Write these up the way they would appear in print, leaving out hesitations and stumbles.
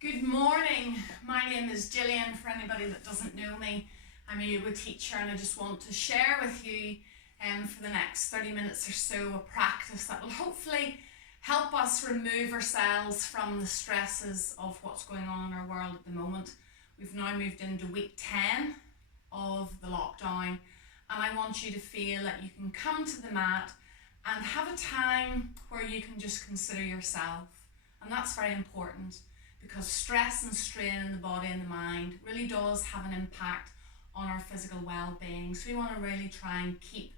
Good morning. My name is Gillian. For anybody that doesn't know me, I'm a yoga teacher and I just want to share with you for the next 30 minutes or so a practice that will hopefully help us remove ourselves from the stresses of what's going on in our world at the moment. We've now moved into week 10 of the lockdown, and I want you to feel that you can come to the mat and have a time where you can just consider yourself. And that's very important, because stress and strain in the body and the mind really does have an impact on our physical well-being. So we want to really try and keep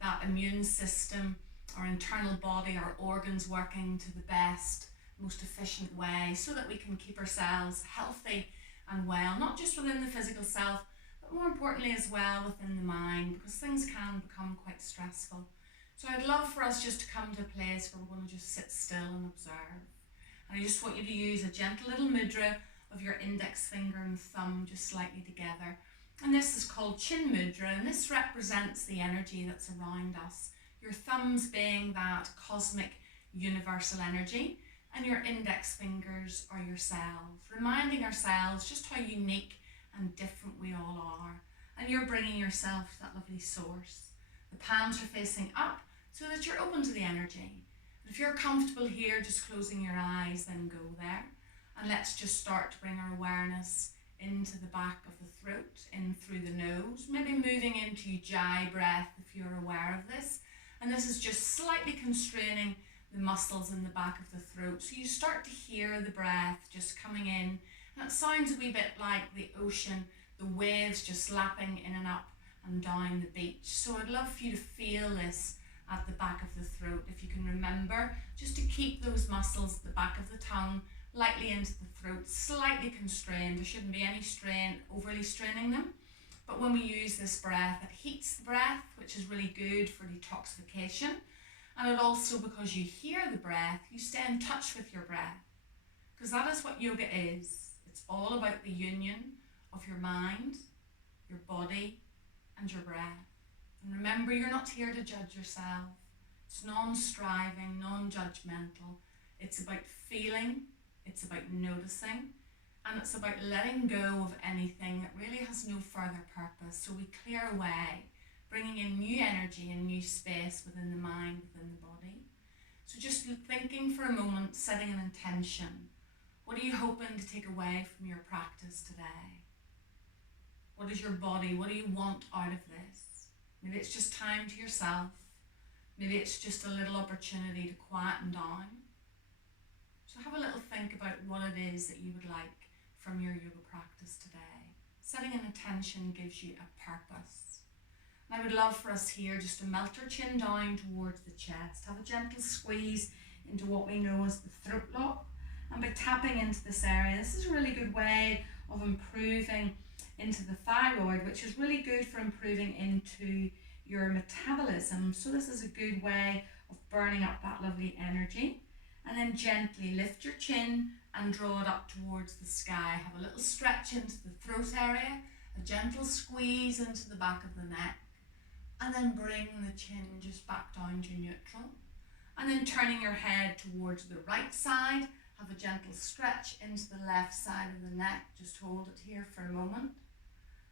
that immune system, our internal body, our organs working to the best, most efficient way, so that we can keep ourselves healthy and well, not just within the physical self, but more importantly as well within the mind, because things can become quite stressful. So I'd love for us just to come to a place where we're going to just sit still and observe. And I just want you to use a gentle little mudra of your index finger and thumb just slightly together. And this is called Chin Mudra, and this represents the energy that's around us. Your thumbs being that cosmic universal energy, and your index fingers are yourself, reminding ourselves just how unique and different we all are. And you're bringing yourself to that lovely source. The palms are facing up so that you're open to the energy. If you're comfortable here, just closing your eyes, then go there. And let's just start to bring our awareness into the back of the throat, in through the nose, maybe moving into Ujjayi breath if you're aware of this. And this is just slightly constraining the muscles in the back of the throat. So you start to hear the breath just coming in. And it sounds a wee bit like the ocean, the waves just lapping in and up and down the beach. So I'd love for you to feel this at the back of the throat. If you can remember just to keep those muscles at the back of the tongue lightly into the throat, slightly constrained. There shouldn't be any strain, overly straining them. But when we use this breath, it heats the breath, which is really good for detoxification. And it also, because you hear the breath, you stay in touch with your breath. Because that is what yoga is. It's all about the union of your mind, your body, and your breath. And remember, you're not here to judge yourself. It's non-striving, non-judgmental. It's about feeling, it's about noticing, and it's about letting go of anything that really has no further purpose. So we clear away, bringing in new energy and new space within the mind, within the body. So just thinking for a moment, setting an intention. What are you hoping to take away from your practice today? What is your body? What do you want out of this? Maybe it's just time to yourself. Maybe it's just a little opportunity to quieten down. So have a little think about what it is that you would like from your yoga practice today. Setting an intention gives you a purpose. And I would love for us here just to melt our chin down towards the chest. Have a gentle squeeze into what we know as the throat lock. And by tapping into this area, this is a really good way of improving into the thyroid, which is really good for improving into your metabolism. So this is a good way of burning up that lovely energy. And then gently lift your chin and draw it up towards the sky. Have a little stretch into the throat area, a gentle squeeze into the back of the neck, and then bring the chin just back down to neutral. And then turning your head towards the right side, have a gentle stretch into the left side of the neck. Just hold it here for a moment.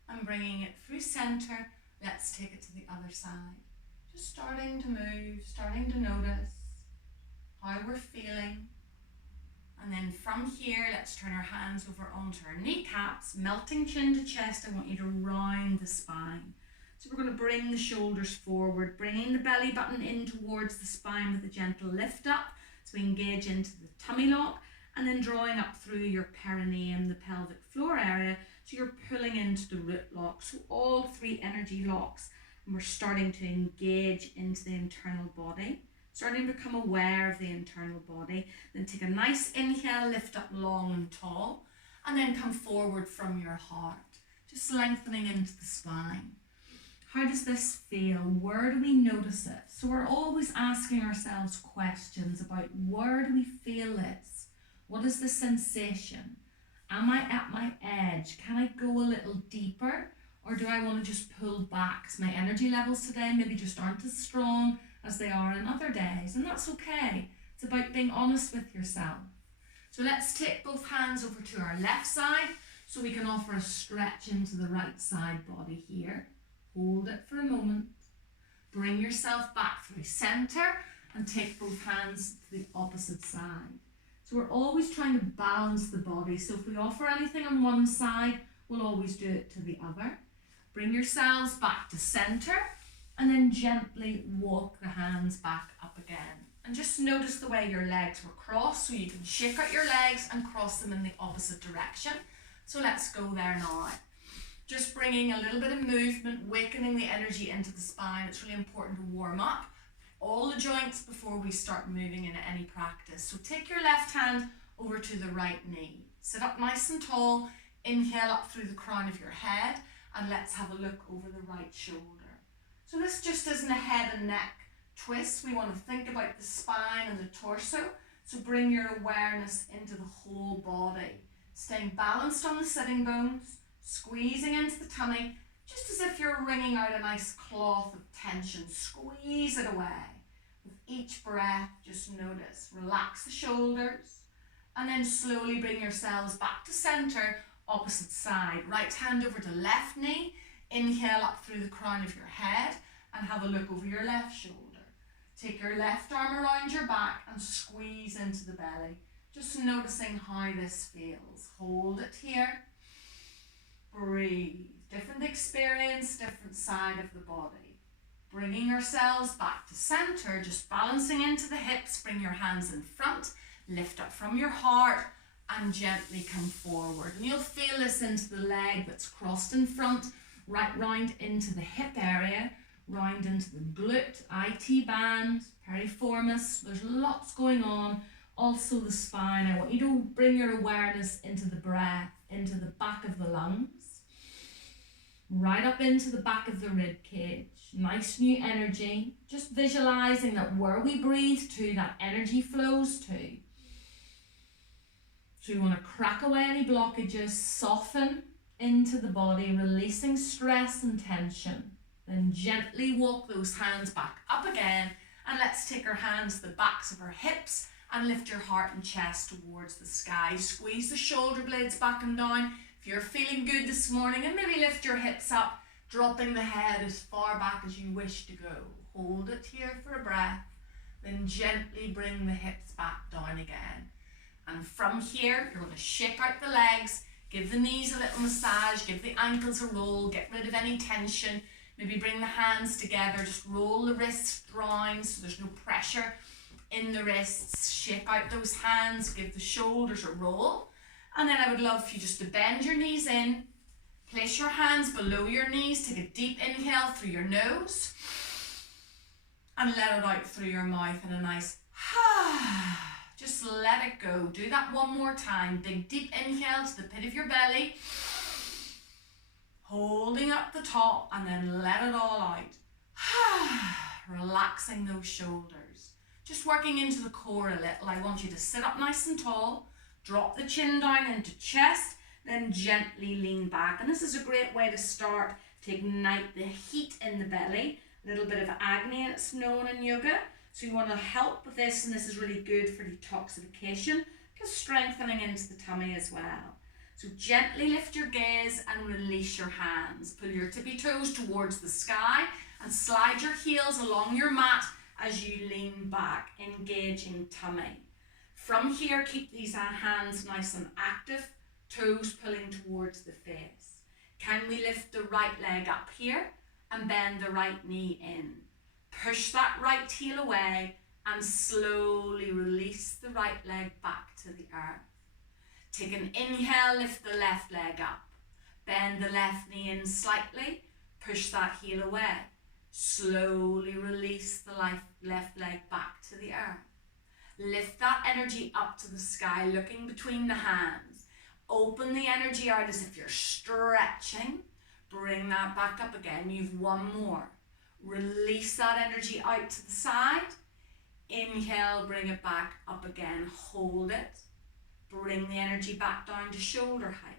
And bringing it through center, let's take it to the other side. Just starting to move, starting to notice how we're feeling. And then from here, let's turn our hands over onto our kneecaps, melting chin to chest. I want you to round the spine. So we're going to bring the shoulders forward, bringing the belly button in towards the spine with a gentle lift up. So we engage into the tummy lock, and then drawing up through your perineum, the pelvic floor area. So you're pulling into the root lock. So all three energy locks, and we're starting to engage into the internal body, starting to become aware of the internal body. Then take a nice inhale, lift up long and tall, and then come forward from your heart, just lengthening into the spine. How does this feel? Where do we notice it? So we're always asking ourselves questions about, where do we feel this? What is the sensation? Am I at my edge? Can I go a little deeper? Or do I want to just pull back? Because my energy levels today maybe just aren't as strong as they are in other days. And that's okay. It's about being honest with yourself. So let's take both hands over to our left side so we can offer a stretch into the right side body here. Hold it for a moment. Bring yourself back through center and take both hands to the opposite side. So we're always trying to balance the body. So if we offer anything on one side, we'll always do it to the other. Bring yourselves back to center and then gently walk the hands back up again. And just notice the way your legs were crossed, so you can shake out your legs and cross them in the opposite direction. So let's go there now. Just bringing a little bit of movement, wakening the energy into the spine. It's really important to warm up all the joints before we start moving in any practice. So take your left hand over to the right knee. Sit up nice and tall. Inhale up through the crown of your head, and let's have a look over the right shoulder. So this just isn't a head and neck twist. We want to think about the spine and the torso. So bring your awareness into the whole body. Staying balanced on the sitting bones, squeezing into the tummy, just as if you're wringing out a nice cloth of tension. Squeeze it away. With each breath, just notice. Relax the shoulders, and then slowly bring yourselves back to center, opposite side. Right hand over to left knee. Inhale up through the crown of your head and have a look over your left shoulder. Take your left arm around your back and squeeze into the belly. Just noticing how this feels. Hold it here. Breathe. Different experience, different side of the body. Bringing ourselves back to center, just balancing into the hips. Bring your hands in front. Lift up from your heart and gently come forward. And you'll feel this into the leg that's crossed in front, right round into the hip area, round into the glute, IT band, piriformis. There's lots going on. Also the spine. I want you to bring your awareness into the breath, into the back of the lungs, right up into the back of the rib cage. Nice new energy. Just visualizing that where we breathe to, that energy flows to. So you want to crack away any blockages, soften into the body, releasing stress and tension. Then gently walk those hands back up again, and let's take our hands to the backs of our hips and lift your heart and chest towards the sky. Squeeze the shoulder blades back and down. If you're feeling good this morning, and maybe lift your hips up, dropping the head as far back as you wish to go. Hold it here for a breath, then gently bring the hips back down again. And from here, you're going to shake out the legs, give the knees a little massage, give the ankles a roll, get rid of any tension. Maybe bring the hands together, just roll the wrists down so there's no pressure in the wrists. Shake out those hands, give the shoulders a roll. And then I would love for you just to bend your knees in, place your hands below your knees, take a deep inhale through your nose, and let it out through your mouth in a nice just let it go. Do that one more time. Big deep inhale to the pit of your belly, holding up the top, and then let it all out. Relaxing those shoulders. Just working into the core a little. I want you to sit up nice and tall, drop the chin down into chest, then gently lean back. And this is a great way to start to ignite the heat in the belly. A little bit of Agni, it's known in yoga. So you want to help with this, and this is really good for detoxification, just strengthening into the tummy as well. So gently lift your gaze and release your hands. Pull your tippy toes towards the sky and slide your heels along your mat as you lean back, engaging tummy. From here, keep these hands nice and active, toes pulling towards the face. Can we lift the right leg up here and bend the right knee in? Push that right heel away and slowly release the right leg back to the earth. Take an inhale, lift the left leg up. Bend the left knee in slightly, push that heel away. Slowly release the left leg back to the earth. Lift that energy up to the sky, looking between the hands. Open the energy out as if you're stretching. Bring that back up again. You've one more. Release that energy out to the side. Inhale, bring it back up again. Hold it. Bring the energy back down to shoulder height.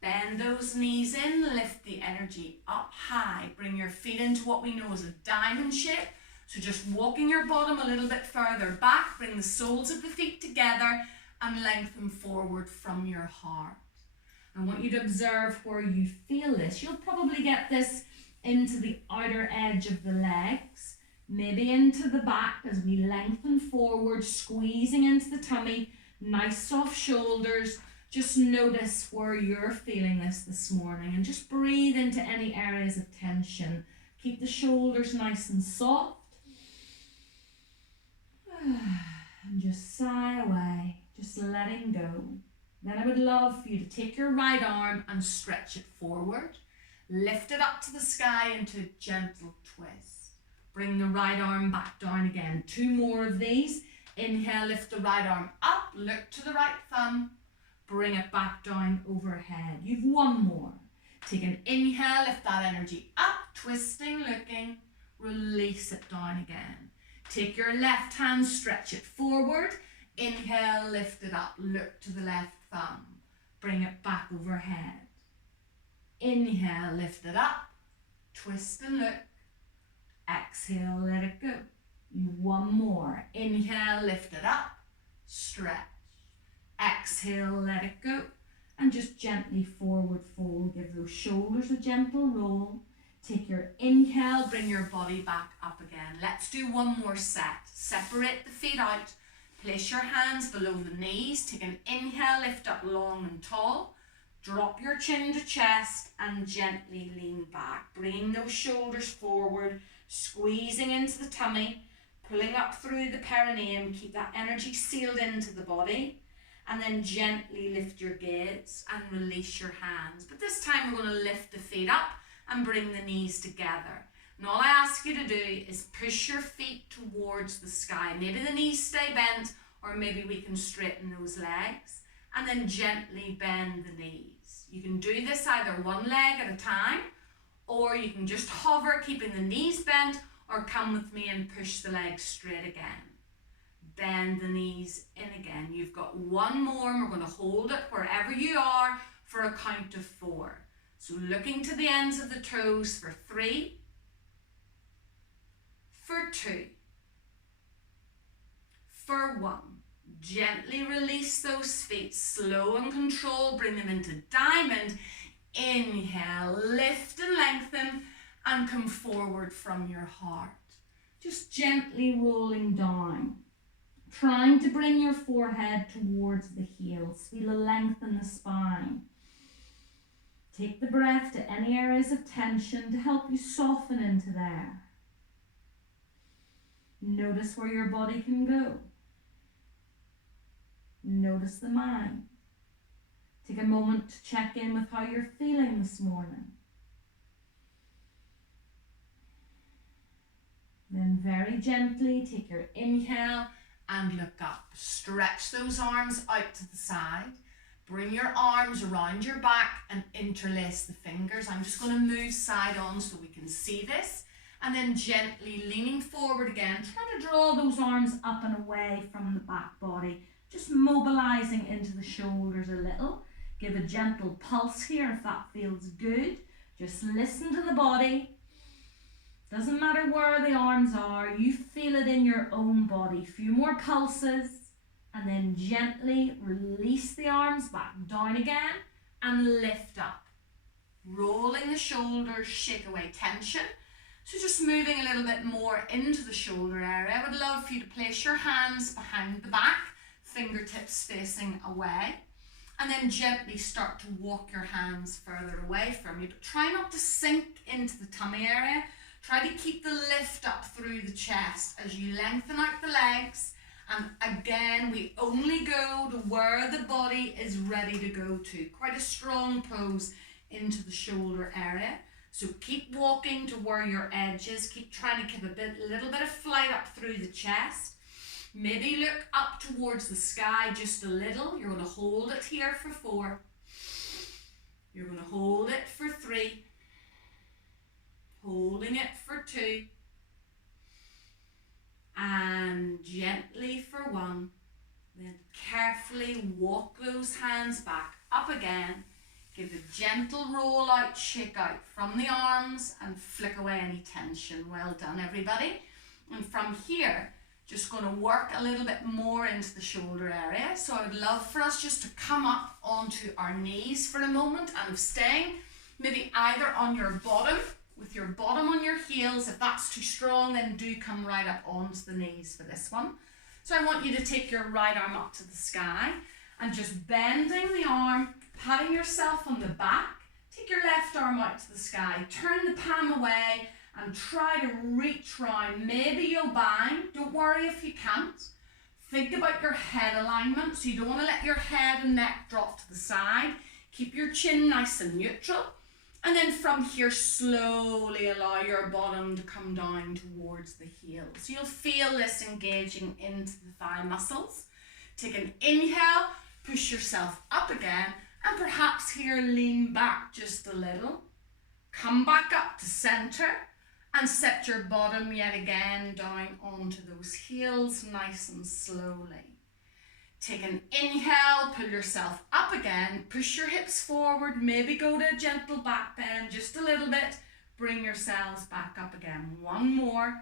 Bend those knees in, lift the energy up high. Bring your feet into what we know as a diamond shape. So just walking your bottom a little bit further back, bring the soles of the feet together and lengthen forward from your heart. I want you to observe where you feel this. You'll probably get this into the outer edge of the legs, maybe into the back as we lengthen forward, squeezing into the tummy, nice soft shoulders. Just notice where you're feeling this morning and just breathe into any areas of tension. Keep the shoulders nice and soft. And just sigh away, just letting go. Then I would love for you to take your right arm and stretch it forward. Lift it up to the sky into a gentle twist. Bring the right arm back down again. 2 more of these. Inhale, lift the right arm up, look to the right thumb. Bring it back down overhead. You've 1 more. Take an inhale, lift that energy up, twisting, looking. Release it down again. Take your left hand, stretch it forward. Inhale, lift it up, look to the left thumb. Bring it back overhead. Inhale, lift it up, twist and look. Exhale, let it go. 1 more. Inhale, lift it up, stretch. Exhale, let it go. And just gently forward fold. Give those shoulders a gentle roll. Take your inhale, bring your body back up again. Let's do 1 more set. Separate the feet out. Place your hands below the knees. Take an inhale, lift up long and tall. Drop your chin to chest and gently lean back. Bringing those shoulders forward, squeezing into the tummy, pulling up through the perineum. Keep that energy sealed into the body. And then gently lift your gaze and release your hands. But this time we're going to lift the feet up and bring the knees together. And all I ask you to do is push your feet towards the sky. Maybe the knees stay bent, or maybe we can straighten those legs. And then gently bend the knees. You can do this either 1 leg at a time, or you can just hover, keeping the knees bent, or come with me and push the legs straight again. Bend the knees in again. You've got 1 more, and we're going to hold it wherever you are for a count of 4. So looking to the ends of the toes for 3, for 2, for 1. Gently release those feet, slow and controlled, bring them into diamond. Inhale, lift and lengthen, and come forward from your heart. Just gently rolling down. Trying to bring your forehead towards the heels. Feel a length in the spine. Take the breath to any areas of tension to help you soften into there. Notice where your body can go. Notice the mind. Take a moment to check in with how you're feeling this morning. Then very gently take your inhale and look up. Stretch those arms out to the side. Bring your arms around your back and interlace the fingers. I'm just going to move side on so we can see this. And then gently leaning forward again. Try to draw those arms up and away from the back body. Just mobilizing into the shoulders a little. Give a gentle pulse here if that feels good. Just listen to the body. Doesn't matter where the arms are, you feel it in your own body. Few more pulses, and then gently release the arms back down again and lift up. Rolling the shoulders, shake away tension. So just moving a little bit more into the shoulder area. I would love for you to place your hands behind the back, fingertips facing away, and then gently start to walk your hands further away from you. But try not to sink into the tummy area. Try to keep the lift up through the chest as you lengthen out the legs. And again, we only go to where the body is ready to go to. Quite a strong pose into the shoulder area. So keep walking to where your edge is. Keep trying to keep a little bit of flight up through the chest. Maybe look up towards the sky just a little. You're going to hold it here for 4. You're going to hold it for 3. Holding it for 2. And gently for 1. Then carefully walk those hands back up again. Give a gentle roll out, shake out from the arms and flick away any tension. Well done, everybody. And from here, Just going to work a little bit more into the shoulder area. So I would love for us just to come up onto our knees for a moment and staying maybe either on your bottom, with your bottom on your heels. If that's too strong, then do come right up onto the knees for this one. So I want you to take your right arm up to the sky and just bending the arm, patting yourself on the back. Take your left arm out to the sky, turn the palm away and try to reach round. Maybe you'll bind, don't worry if you can't. Think about your head alignment, so you don't want to let your head and neck drop to the side. Keep your chin nice and neutral. And then from here, slowly allow your bottom to come down towards the heel. So you'll feel this engaging into the thigh muscles. Take an inhale, push yourself up again, and perhaps here lean back just a little. Come back up to center and set your bottom yet again down onto those heels nice and slowly. Take an inhale, pull yourself up again, push your hips forward, maybe go to a gentle back bend just a little bit. Bring yourselves back up again. One more.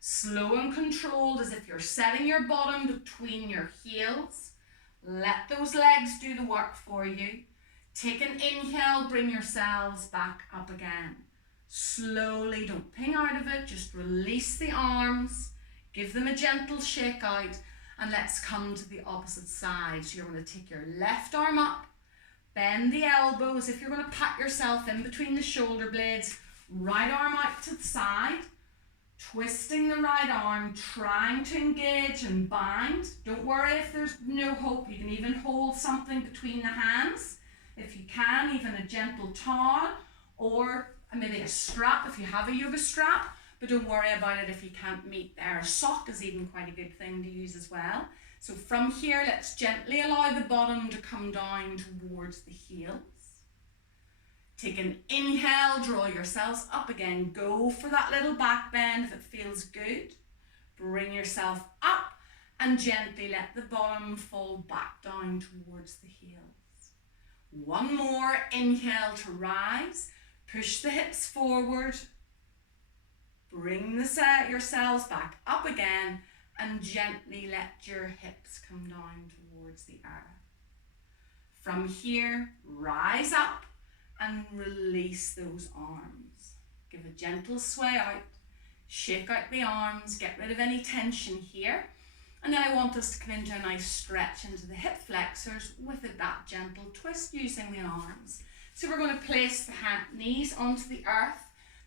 Slow and controlled, as if you're setting your bottom between your heels. Let those legs do the work for you. Take an inhale, bring yourselves back up again. Slowly, don't ping out of it, just release the arms, give them a gentle shake out, and let's come to the opposite side. So you're going to take your left arm up, bend the elbows. If you're going to pat yourself in between the shoulder blades, right arm out to the side, twisting the right arm, trying to engage and bind. Don't worry if there's no hope. You can even hold something between the hands. If you can, even a gentle towel or maybe a strap if you have a yoga strap, but don't worry about it if you can't meet there. A sock is even quite a good thing to use as well. So from here, let's gently allow the bottom to come down towards the heels. Take an inhale, draw yourselves up again. Go for that little back bend if it feels good. Bring yourself up and gently let the bottom fall back down towards the heels. One more, inhale to rise. Push the hips forward. Bring yourselves back up again and gently let your hips come down towards the earth. From here, rise up and release those arms. Give a gentle sway out, shake out the arms, get rid of any tension here. And then I want us to come into a nice stretch into the hip flexors with that gentle twist using the arms. So we're going to place the knees onto the earth,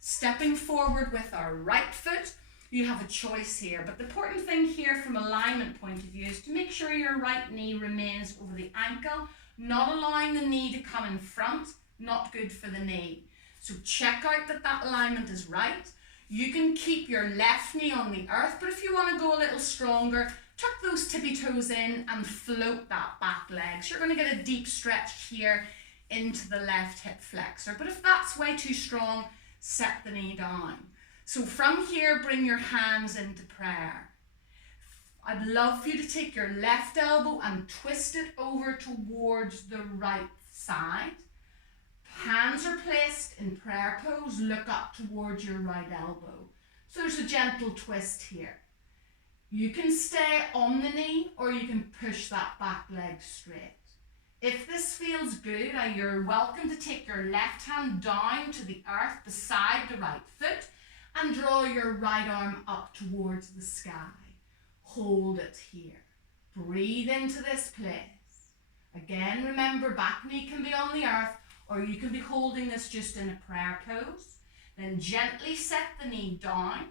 stepping forward with our right foot. You have a choice here, but the important thing here from alignment point of view is to make sure your right knee remains over the ankle, not allowing the knee to come in front. Not good for the knee. So check out that alignment is right. You can keep your left knee on the earth, but if you want to go a little stronger, tuck those tippy toes in and float that back leg. So you're going to get a deep stretch here into the left hip flexor. But if that's way too strong, set the knee down. So from here, bring your hands into prayer. I'd love for you to take your left elbow and twist it over towards the right side. Hands are placed in prayer pose, look up towards your right elbow. So there's a gentle twist here. You can stay on the knee or you can push that back leg straight. If this feels good, you're welcome to take your left hand down to the earth beside the right foot and draw your right arm up towards the sky. Hold it here. Breathe into this place. Again, remember, back knee can be on the earth, or you can be holding this just in a prayer pose. Then gently set the knee down.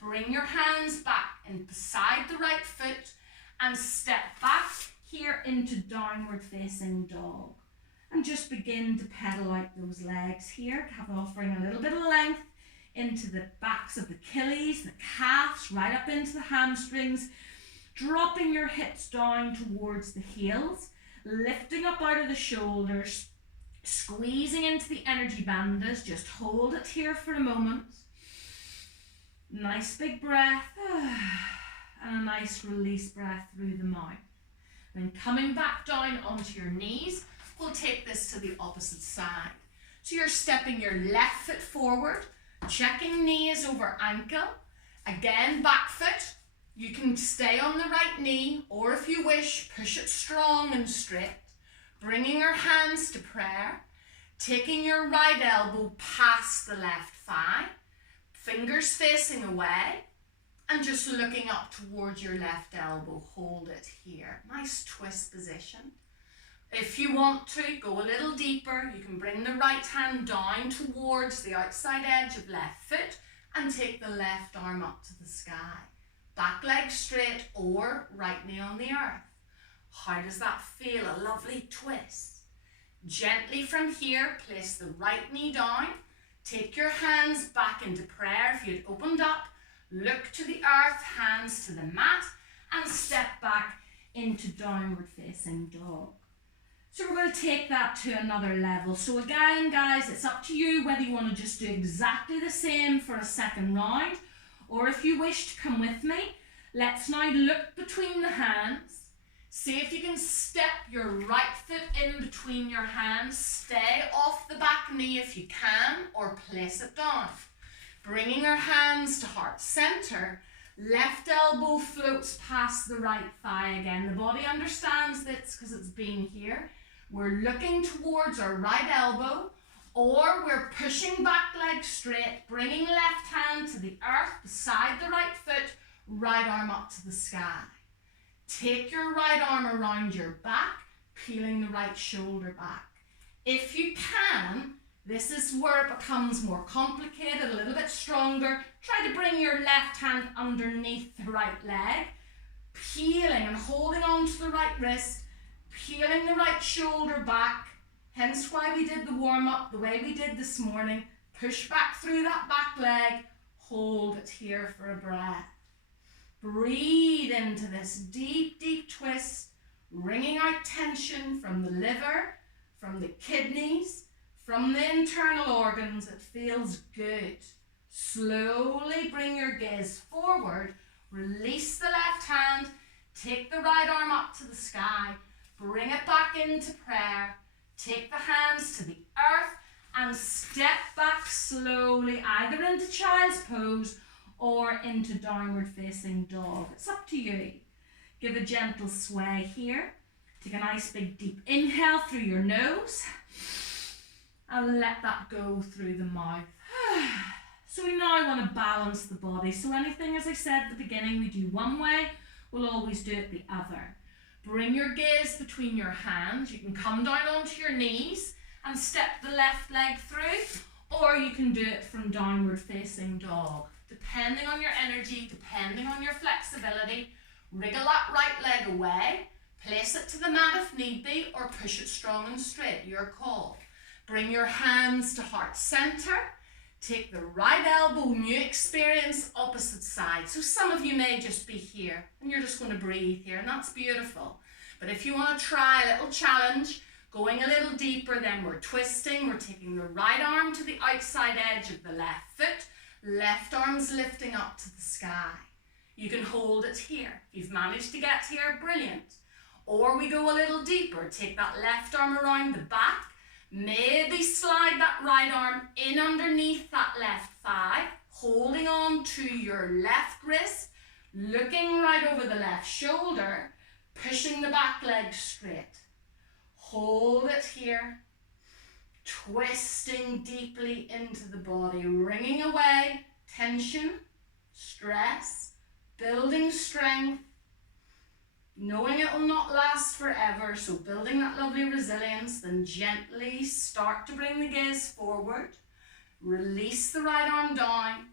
Bring your hands back in beside the right foot and step back here into downward facing dog. And just begin to pedal out those legs here, offering a little bit of length into the backs of the Achilles, the calves, right up into the hamstrings. Dropping your hips down towards the heels, lifting up out of the shoulders, squeezing into the energy bandhas. Just hold it here for a moment. Nice big breath and a nice release breath through the mouth. Then coming back down onto your knees, we'll take this to the opposite side. So you're stepping your left foot forward, checking knee is over ankle. Again, back foot, You can stay on the right knee, or if you wish, push it strong and straight, bringing your hands to prayer, taking your right elbow past the left thigh, fingers facing away, and just looking up towards your left elbow. Hold it here. Nice twist position. If you want to go a little deeper, you can bring the right hand down towards the outside edge of left foot and take the left arm up to the sky. Back leg straight or right knee on the earth. How does that feel? A lovely twist. Gently from here, place the right knee down. Take your hands back into prayer. If you'd opened up, look to the earth, hands to the mat, and step back into downward facing dog. So we're going to take that to another level. So again, guys, it's up to you whether you want to just do exactly the same for a second round, or if you wish to come with me. Let's now look between the hands. See if you can step your right foot in between your hands. Stay off the back knee if you can, or place it down. Bringing your hands to heart center. Left elbow floats past the right thigh again. The body understands this because it's been here. We're looking towards our right elbow, or we're pushing back leg straight, bringing left hand to the earth beside the right foot, right arm up to the sky. Take your right arm around your back, peeling the right shoulder back. If you can, this is where it becomes more complicated, a little bit stronger. Try to bring your left hand underneath the right leg, peeling and holding on to the right wrist, peeling the right shoulder back. Hence why we did the warm-up the way we did this morning. Push back through that back leg. Hold it here for a breath. Breathe into this deep, deep twist, wringing out tension from the liver, from the kidneys, from the internal organs. It feels good. Slowly bring your gaze forward. Release the left hand. Take the right arm up to the sky. Bring it back into prayer. Take the hands to the earth and step back slowly, either into child's pose or into downward facing dog. It's up to you. Give a gentle sway here. Take a nice big deep inhale through your nose and let that go through the mouth. So we now want to balance the body. So anything, as I said at the beginning, we do one way, we'll always do it the other. Bring your gaze between your hands. You can come down onto your knees and step the left leg through, or you can do it from downward facing dog. Depending on your energy, depending on your flexibility, wriggle that right leg away, place it to the mat if need be, or push it strong and straight, your call. Bring your hands to heart center. Take the right elbow, new experience, opposite side. So some of you may just be here and you're just going to breathe here, and that's beautiful. But if you want to try a little challenge, going a little deeper, then we're twisting. We're taking the right arm to the outside edge of the left foot. Left arm's lifting up to the sky. You can hold it here. If you've managed to get here, brilliant. Or we go a little deeper. Take that left arm around the back. Maybe slide that right arm in underneath that left thigh, holding on to your left wrist, looking right over the left shoulder, pushing the back leg straight. Hold it here, twisting deeply into the body, wringing away tension, stress, building strength, knowing it will not last forever, so building that lovely resilience. Then gently start to bring the gaze forward. Release the right arm down.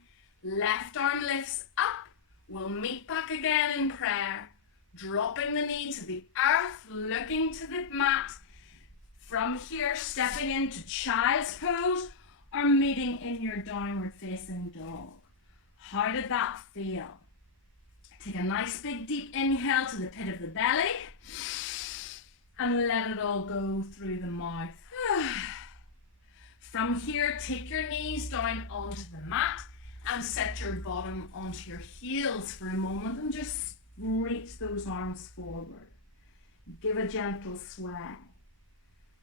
Left arm lifts up. We'll meet back again in prayer. Dropping the knee to the earth, looking to the mat. From here, stepping into child's pose or meeting in your downward facing dog. How did that feel? Take a nice big deep inhale to the pit of the belly and let it all go through the mouth. From here, take your knees down onto the mat and set your bottom onto your heels for a moment and just reach those arms forward. Give a gentle sway.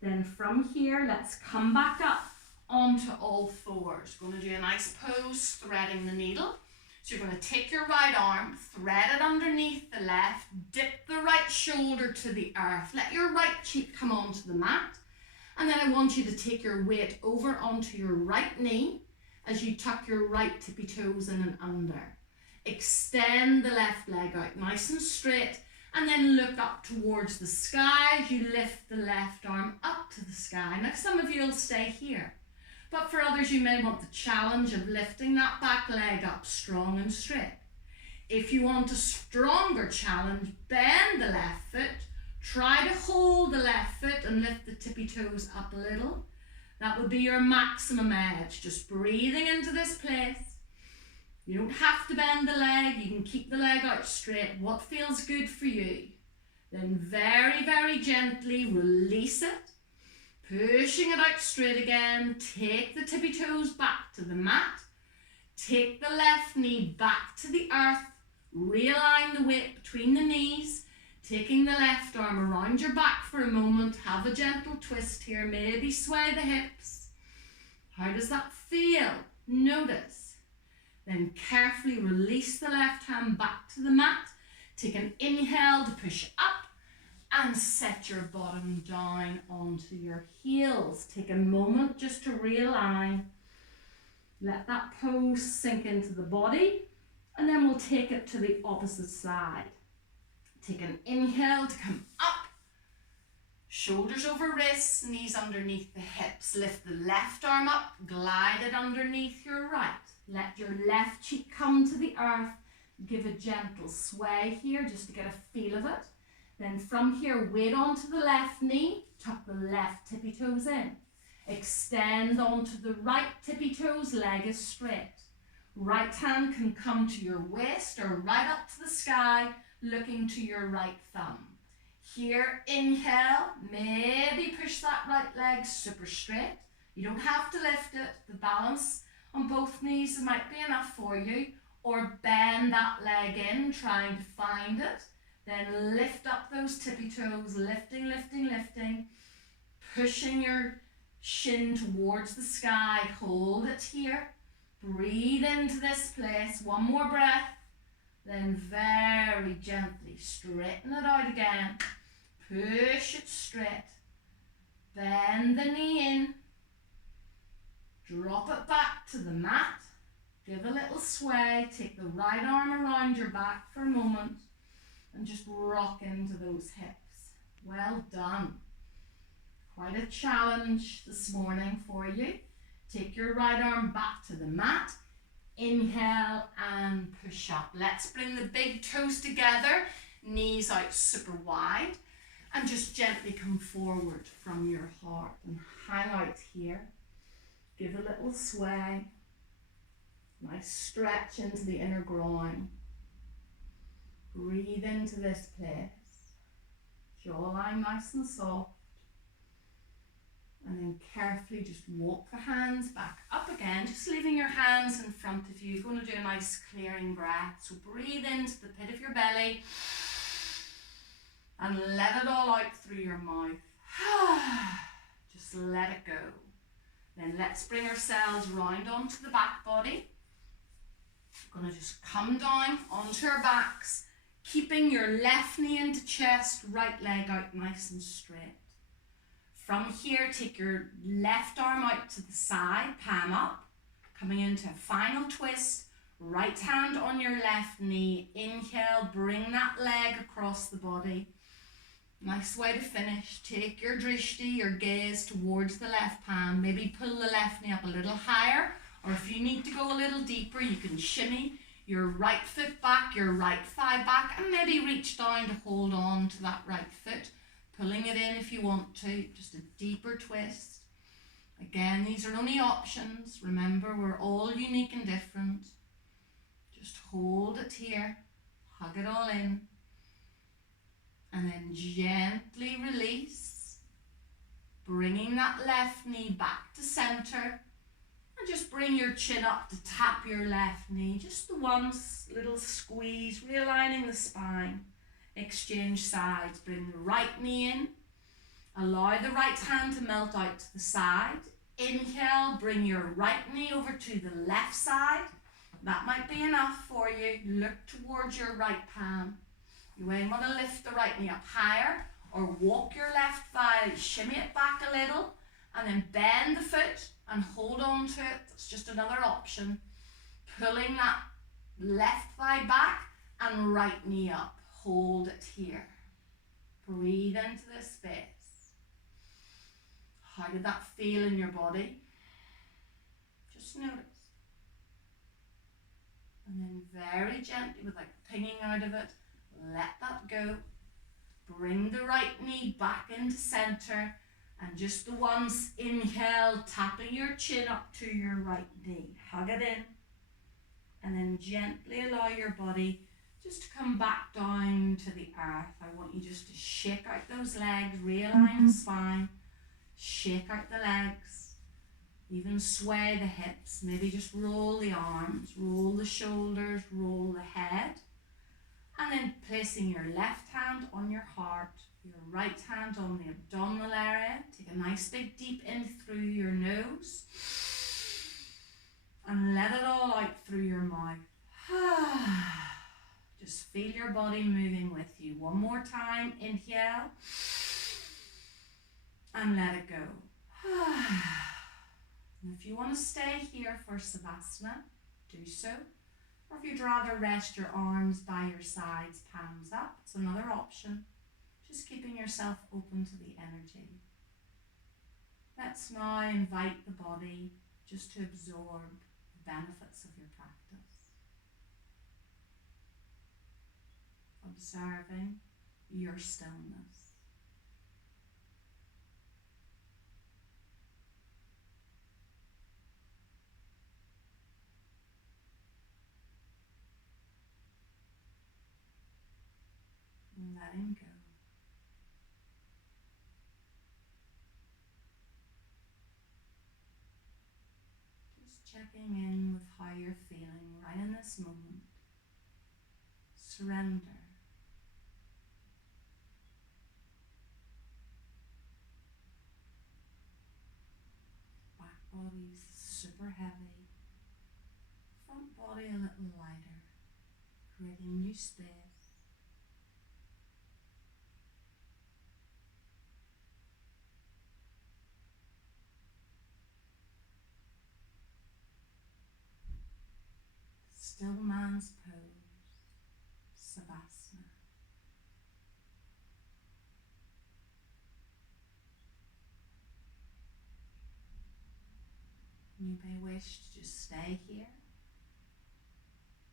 Then from here, let's come back up onto all fours. Going to do a nice pose, threading the needle. So you're going to take your right arm, thread it underneath the left, dip the right shoulder to the earth, let your right cheek come onto the mat, and then I want you to take your weight over onto your right knee as you tuck your right tippy toes in and under. Extend the left leg out nice and straight, and then look up towards the sky as you lift the left arm up to the sky. Now some of you will stay here, but for others you may want the challenge of lifting that back leg up strong and straight. If you want a stronger challenge, bend the left foot, try to hold the left foot and lift the tippy toes up a little. That would be your maximum edge, just breathing into this place. You don't have to bend the leg, you can keep the leg out straight, what feels good for you. Then very, very gently release it, pushing it out straight again. Take the tippy toes back to the mat, take the left knee back to the earth, realign the weight between the knees, taking the left arm around your back for a moment, have a gentle twist here, maybe sway the hips. How does that feel? Notice. Then carefully release the left hand back to the mat. Take an inhale to push up and set your bottom down onto your heels. Take a moment just to realign. Let that pose sink into the body, and then we'll take it to the opposite side. Take an inhale to come up, shoulders over wrists, knees underneath the hips. Lift the left arm up, glide it underneath your right. Let your left cheek come to the earth. Give a gentle sway here just to get a feel of it. Then from here, weight onto the left knee, tuck the left tippy toes in. Extend onto the right tippy toes, leg is straight. Right hand can come to your waist or right up to the sky, looking to your right thumb. Here, inhale, maybe push that right leg super straight. You don't have to lift it. The balance on both knees might be enough for you, or bend that leg in, trying to find it. Then lift up those tippy toes, lifting, lifting, lifting, pushing your shin towards the sky. Hold it here. Breathe into this place. One more breath. Then very gently straighten it out again. Push it straight. Bend the knee in. Drop it back to the mat. Give a little sway. Take the right arm around your back for a moment and just rock into those hips. Well done. Quite a challenge this morning for you. Take your right arm back to the mat. Inhale and push up. Let's bring the big toes together, knees out super wide, and just gently come forward from your heart and hang out here. Give a little sway. Nice stretch into the inner groin. Breathe into this place. Jawline nice and soft. And then carefully just walk the hands back up again, just leaving your hands in front of you. You're going to do a nice clearing breath. So breathe into the pit of your belly and let it all out through your mouth. Just let it go. Then let's bring ourselves round onto the back body. We're going to just come down onto our backs, keeping your left knee into chest, right leg out nice and straight. From here, take your left arm out to the side, palm up, coming into a final twist. Right hand on your left knee. Inhale, bring that leg across the body. Nice way to finish. Take your drishti, your gaze towards the left palm. Maybe pull the left knee up a little higher, or if you need to go a little deeper, you can shimmy your right foot back, your right thigh back, and maybe reach down to hold on to that right foot. Pulling it in if you want to, just a deeper twist. Again, these are only options. Remember, we're all unique and different. Just hold it here, hug it all in, and then gently release, bringing that left knee back to center, and just bring your chin up to tap your left knee. Just the once, little squeeze, realigning the spine. Exchange sides. Bring the right knee in. Allow the right hand to melt out to the side. Inhale, bring your right knee over to the left side. That might be enough for you. Look towards your right palm. You may want to lift the right knee up higher or walk your left thigh, shimmy it back a little, and then bend the foot and hold on to it. It's just another option. Pulling that left thigh back and right knee up. Hold it here. Breathe into this space. How did that feel in your body? Just notice. And then very gently, without pinging out of it, let that go. Bring the right knee back into center, and just the once inhale, tapping your chin up to your right knee. Hug it in, and then gently allow your body just to come back down to the earth. I want you just to shake out those legs, realign the spine, shake out the legs. Even sway the hips, maybe just roll the arms, roll the shoulders, roll the head. And then placing your left hand on your heart, your right hand on the abdominal area. Take a nice big deep in through your nose. And let it all out through your mouth. Just feel your body moving with you. One more time, inhale. And let it go. And if you want to stay here for Savasana, do so. Or if you'd rather rest your arms by your sides, palms up, it's another option. Just keeping yourself open to the energy. Let's now invite the body just to absorb the benefits of your practice. Observing your stillness. Letting go. Just checking in with how you're feeling right in this moment. Surrender. Back body's super heavy. Front body a little lighter. Creating new space. Still man's pose, Savasana. You may wish to just stay here,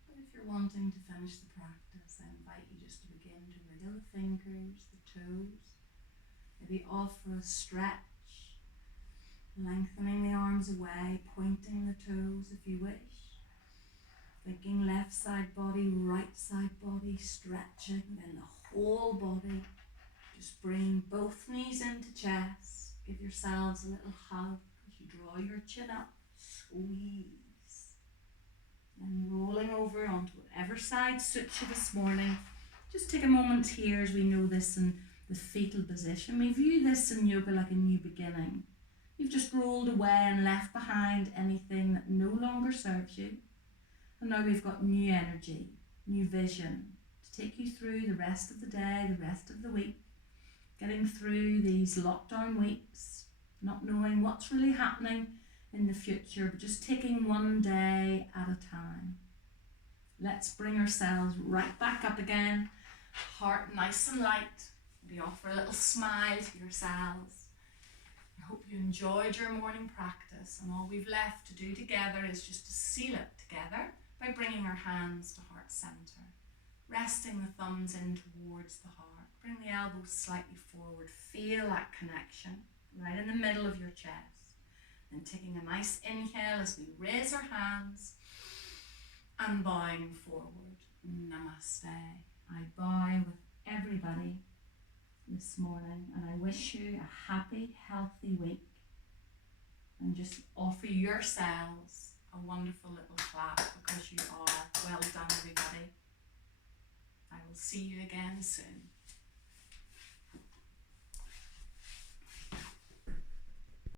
but if you're wanting to finish the practice, I invite you just to begin to wriggle the fingers, the toes, maybe offer a stretch, lengthening the arms away, pointing the toes if you wish. Thinking left side body, right side body, stretching, then the whole body. Just bring both knees into chest. Give yourselves a little hug as you draw your chin up, squeeze. And rolling over onto whatever side suits you this morning. Just take a moment here as we know this in the fetal position. We view this in yoga like a new beginning. You've just rolled away and left behind anything that no longer serves you. And now we've got new energy, new vision to take you through the rest of the day, the rest of the week, getting through these lockdown weeks, not knowing what's really happening in the future, but just taking one day at a time. Let's bring ourselves right back up again, heart nice and light. We offer a little smile to yourselves. I hope you enjoyed your morning practice, and all we've left to do together is just to seal it together by bringing our hands to heart center, resting the thumbs in towards the heart. Bring the elbows slightly forward. Feel that connection right in the middle of your chest. And taking a nice inhale as we raise our hands and bowing forward. Namaste. I bow with everybody this morning, and I wish you a happy, healthy week. And just offer yourselves a wonderful little clap because you are. Well done, everybody. I will see you again soon.